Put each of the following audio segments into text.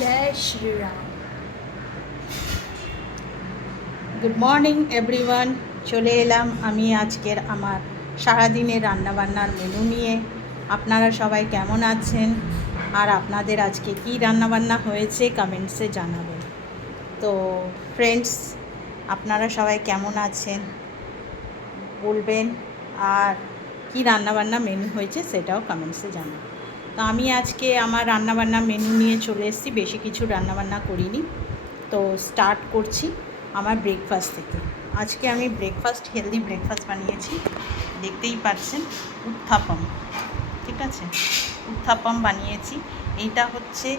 जय Shri Ram. Good morning everyone, চলে এলাম আমি আজকের আমার সারাদিনের রান্নাবান্নার মেনু নিয়ে। আপনারা সবাই কেমন আছেন আর আপনাদের আজকে কী রান্নাবান্না হয়েছে কমেন্টসে জানাবেন। তো ফ্রেন্ডস, আপনারা সবাই কেমন আছেন বলবেন, আর কী রান্নাবান্না মেনু হয়েছে সেটাও কমেন্টসে জানাবেন। তো আমি আজকে আমার রান্নাবান্না মেনু নিয়ে চলে এসেছি, বেশি কিছু রান্নাবান্না করিনি। তো স্টার্ট করছি আমার ব্রেকফাস্ট থেকে। আজকে আমি হেলদি ব্রেকফাস্ট বানিয়েছি, দেখতেই পাচ্ছেন, উত্থাপম। ঠিক আছে, উত্থাপম বানিয়েছি। এইটা হচ্ছে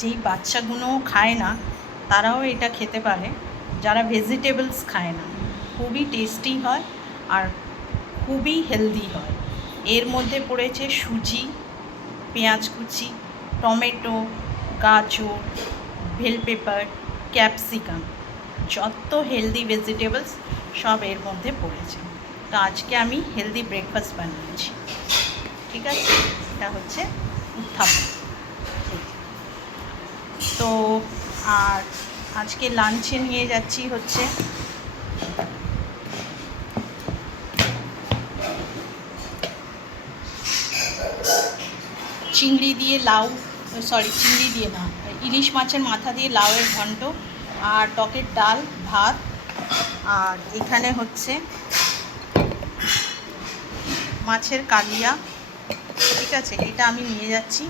যেই বাচ্চাগুলো খায় না তারাও এটা খেতে পারে, যারা ভেজিটেবলস খায় না। খুবই টেস্টি হয় আর খুবই হেলদি হয়। এর মধ্যে পড়েছে সুজি, পেঁয়াজ কুচি, টমেটো, গাজর, বেল পেপার, ক্যাপসিকাম, যত হেলদি ভেজিটেবলস সব এর মধ্যে পড়েছে। তো আজকে আমি হেলদি ব্রেকফাস্ট বানিয়েছি। ঠিক আছে, এটা হচ্ছে উত্থাপন। তো আর আজকে লাঞ্চে নিয়ে যাচ্ছি হচ্ছে চিংড়ি দিয়ে লাউ, চিংড়ি দিয়ে না, ইলিশ মাছের মাথা দিয়ে লাউয়ের ঘন্ট, আর টকের ডাল, ভাত, আর এখানে হচ্ছে মাছের কালিয়া। ঠিক আছে, এটা আমি নিয়ে যাচ্ছি।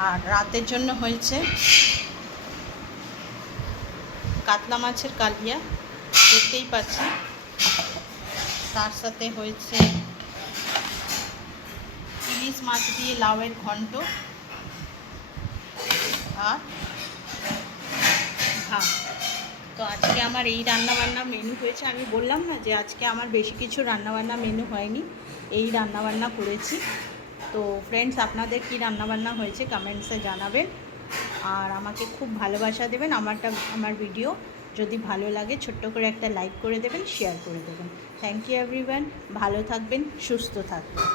আর রাতের জন্য হয়েছে কাতলা মাছের কালিয়া, দেখতেই পাচ্ছি। তার সাথে হয়েছে ইলিশ মাছ দিয়ে লাউয়ের ঘন্ট আর ভাত। তো আজকে আমার এই রান্নাবান্না মেনু হয়েছে। আমি বললাম না যে আজকে আমার বেশি কিছু রান্নাবান্না মেনু হয়নি, এই রান্নাবান্না করেছি। তো ফ্রেন্ডস, আপনাদের কী রান্নাবান্না হয়েছে কমেন্টসে জানাবেন, আর আমাকে খুব ভালোবাসা দেবেন। আমার ভিডিও যদি ভালো লাগে ছোট্ট করে একটা লাইক করে দেবেন, শেয়ার করে দেবেন। থ্যাংক ইউ এভরিওয়ান, ভালো থাকবেন, সুস্থ থাকবেন।